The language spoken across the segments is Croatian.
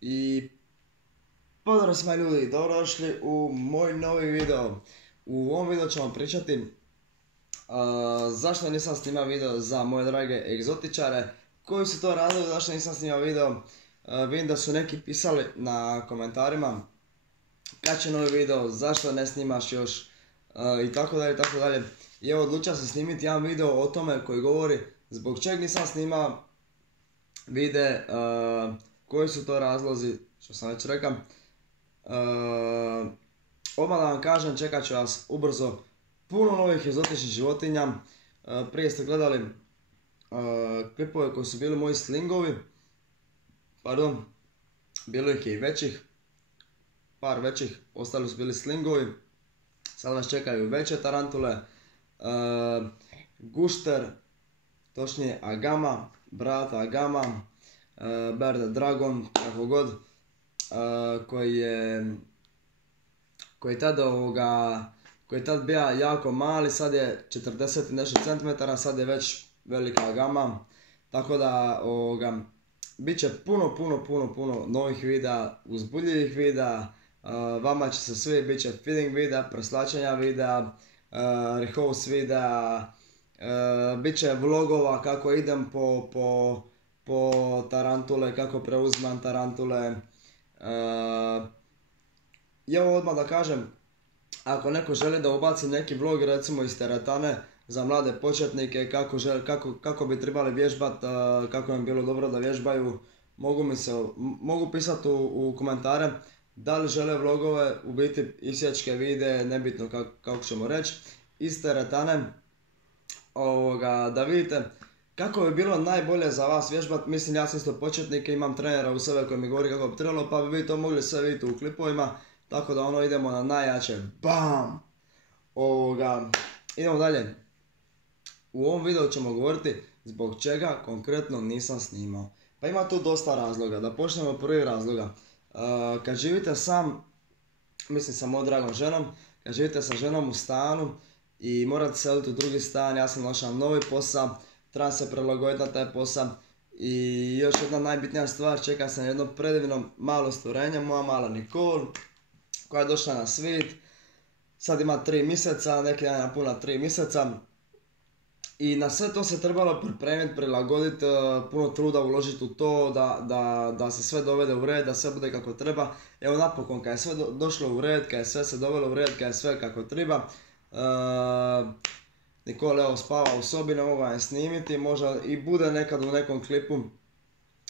I pozdrav svima ljudi, dobrodošli u moj novi video. U ovom videu ćemo pričati zašto nisam snimao video za moje drage egzotičare. Koji su to razlozi zašto nisam snimao video? Vidim da su neki pisali na komentarima kad će novi video, zašto ne snimaš još i tako dalje, tako dalje. I evo, odlučio sam snimiti jedan video o tome koji govori zbog čeg nisam snimao vide, koji su to razlozi, što sam već rekao. Odmah da vam kažem, čekat ću vas ubrzo puno novih egzotičnih životinja. Prije ste gledali klipove koji su bili moji slingovi, pardon, bilo ih je i većih, par većih, ostali su bili slingovi. Sad vas čekaju veće tarantule, gušter, točnije agama, brata agama, bird dragon, kako god, koji je tad bio jako mali, sad je 40 i nešto centimetara, sad je već velika agama. Tako da bit će puno novih videa, uzbudljivih videa. Vama će se svi, bit će feeding videa, preslačenja videa, rehouse videa, bit će vlogova kako idem po tarantule, kako preuzimam tarantule. I evo odmah da kažem, ako neko želi da ubaci neki vlog recimo iz teretane za mlade početnike, kako bi trebali vježbati, kako im bilo dobro da vježbaju, mogu pisati u komentare da li žele vlogove, u biti isječke videe, nebitno kako ćemo reći, iz teretane, da vidite kako bi bilo najbolje za vas vježbati. Mislim, ja sam isto početnik, imam trenera u sebe koji mi govori kako bi trebalo, pa bi vi to mogli sve vidjeti u klipovima. Tako da idemo na najjače. BAM! Idemo dalje. U ovom videu ćemo govoriti zbog čega konkretno nisam snimao. Pa ima tu dosta razloga. Da počnemo od prvih razloga. Kad živite sam, mislim sa mojom dragom ženom, kad živite sa ženom u stanu i morate seliti u drugi stan, ja sam našao novi posao, trebam se prilagoditi na taj posao. I još jedna najbitnija stvar, čeka sam jedno predivno malo stvorenje, moja mala Nicole, koja je došla na svijet. Sad ima 3 mjeseca, neki dan je napuna 3 mjeseca. I na sve to se trebalo pripremiti, prilagoditi, puno truda uložiti u to, da se sve dovede u red, da sve bude kako treba. Evo napokon, kad je sve došlo u red, kad je sve se dovelo u red, kad je sve kako treba. Nicole evo spava u sobi, ne mogu je snimiti, možda i bude nekad u nekom klipu,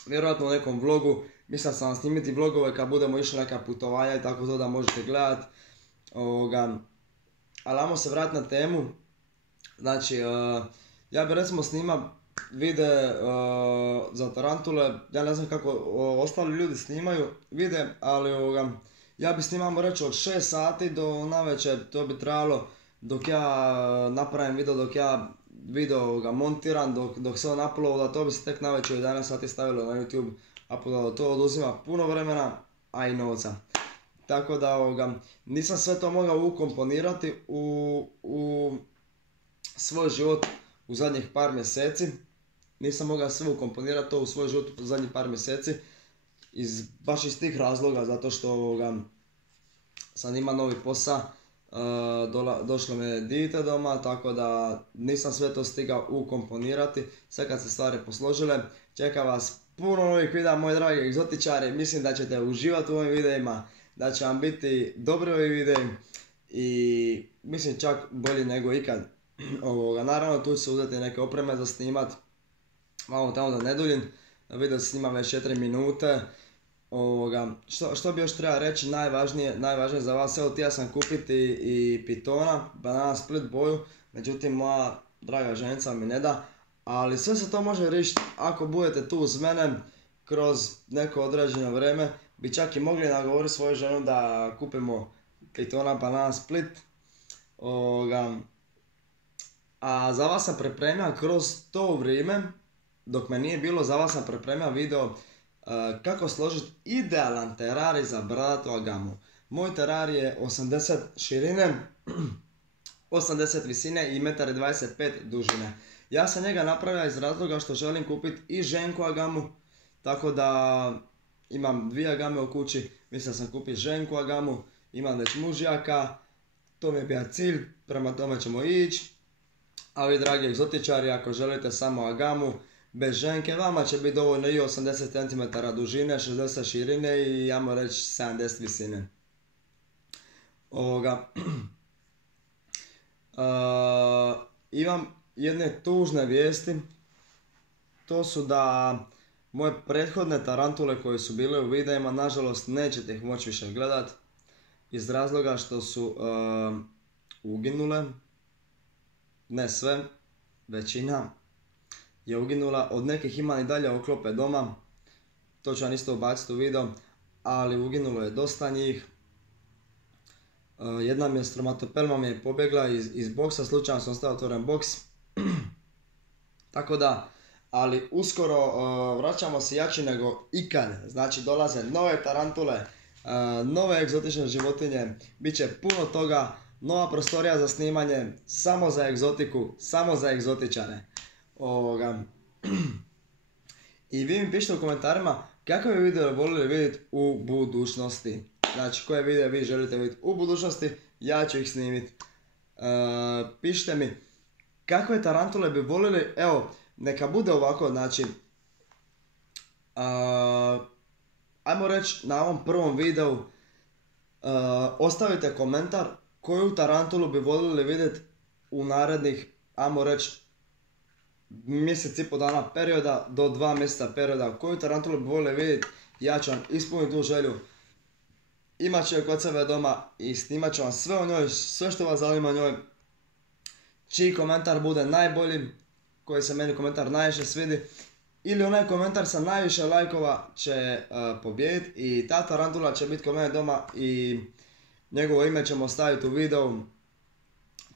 vjerojatno u nekom vlogu. Mislim sam snimiti vlogove kad budemo išli neka putovanja i tako to da možete gledati. Ali ajmo se vratiti na temu. Znači, ja bi recimo snimao vide za tarantule, ja ne znam kako ostali ljudi snimaju vide, ali ja bi snimamo reći od 6 sati do navečer, to bi trajalo dok ja napravim video, dok ja video ga montiram, dok se on uploada, to bi se tek navečer u 11 sati stavilo na YouTube. Uploadalo, to oduzima puno vremena, a i novca. Tako da nisam sve to mogao ukomponirati u svoj život u zadnjih par mjeseci. Nisam mogao sve ukomponirati to u svoj život u zadnjih par mjeseci. Baš iz tih razloga, zato što sad ima novi posao. Došlo mi je dijete doma, tako da nisam sve to stigao ukomponirati. Sve kad se stvari posložile, čeka vas puno novih videa, moji dragi egzotičari. Mislim da ćete uživati u ovim videima, da će vam biti dobri ovi videi i mislim čak bolji nego ikad. Naravno, tu ću se uzeti neke opreme za snimat, malo tamo da ne duljim. Video se snima već 4 minute. Što bi još treba reći, najvažnije za vas, evo htio sam kupiti i pitona, banana split boju, međutim moja draga ženica mi ne da, ali sve se to može riješiti ako budete tu uz mene kroz neko određeno vrijeme. Bi čak i mogli nagovoriti svoju ženu da kupimo pitona banana split. A za vas sam pripremio kroz to vrijeme, dok me nije bilo, za vas sam pripremio video kako složiti idealan terarij za bradatu agamu. Moj terarij je 80 širine, 80 visine i 1,25 m dužine. Ja sam njega napravio iz razloga što želim kupiti i ženku agamu, tako da imam 2 agame u kući, mislim sam kupiti ženku agamu, imam već mužjaka, to mi je bio cilj, prema tome ćemo ići. A vi dragi egzotičari, ako želite samo agamu, bez ženke, vama će biti dovoljno i 80 cm dužine, 60 širine i ajmo reći 70 visine. Imam jedne tužne vijesti. To su da moje prethodne tarantule koje su bile u videima, nažalost nećete ih moći više gledat. Iz razloga što su uginule. Ne sve, većina je uginula. Od nekih imam i dalje oklope doma. To ću vam isto ubaciti u video. Ali uginulo je dosta njih. Jedna mi je stromatopelma mi je pobjegla iz boksa. Slučajno sam ostavio otvoren boks. Tako da, ali uskoro vraćamo se jači nego ikad. Znači dolaze nove tarantule, nove egzotične životinje. Biće puno toga. Nova prostorija za snimanje, samo za egzotiku, samo za egzotičane. I vi mi pišite u komentarima kakve bi video volili vidjeti u budućnosti. Znači koje video vi želite vidjeti u budućnosti, ja ću ih snimiti. Pišite mi kakve tarantule bi volili, evo, neka bude ovako, znači, ajmo reći na ovom prvom videu, ostavite komentar koju tarantulu bi voljeli vidjeti u narednih, ajmo reći, mjesec i pol dana perioda do 2 mjeseca perioda. Koju tarantulu bi voljeli vidjeti, ja ću vam ispuniti tu želju. Imat ću je kod sebe doma i snimat ću vam sve o njoj, sve što vas zanima o njoj. Čiji komentar bude najbolji, koji se meni komentar najviše svidi, ili onaj komentar sa najviše lajkova će pobijediti i ta tarantula će biti kod mene doma i njegovo ime ćemo staviti u videu.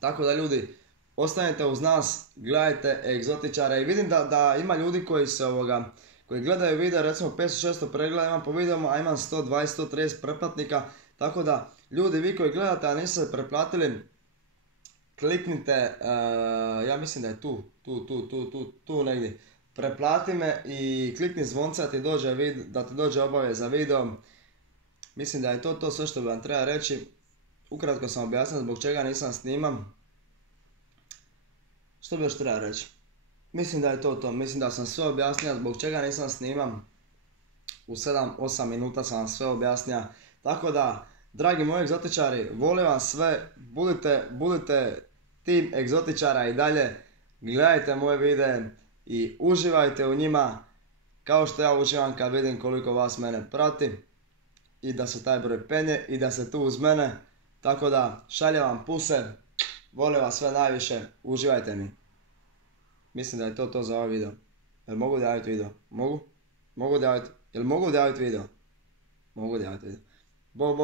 Tako da ljudi, ostanite uz nas, gledajte egzotičare. I vidim da ima ljudi koji gledaju video, recimo 500-600 pregleda imam po videoma, a imam 120-130 pretplatnika. Tako da, ljudi, vi koji gledate, a niste se pretplatili, kliknite, ja mislim da je tu negdje. Pretplati me i klikni zvonce da ti dođe obavijest za video. Mislim da je to sve što bi vam treba reći. Ukratko sam objasnio zbog čega nisam snimam. Što bi još treba reći? Mislim da je to. Mislim da sam sve objasnio zbog čega nisam snimam. U 7-8 minuta sam vam sve objasnio. Tako da, dragi moji egzotičari, volim vas sve. Budite tim egzotičara i dalje. Gledajte moje videe i uživajte u njima. Kao što ja uživam kad vidim koliko vas mene prati. I da se taj broj penje i da se tu uz mene. Tako da, šaljem vam puse. Volim vas sve najviše. Uživajte mi. Mislim da je to za ovaj video. Jel mogu odjaviti video? Mogu? Mogu odjaviti? Jel mogu odjaviti video? Mogu odjaviti video. Bog.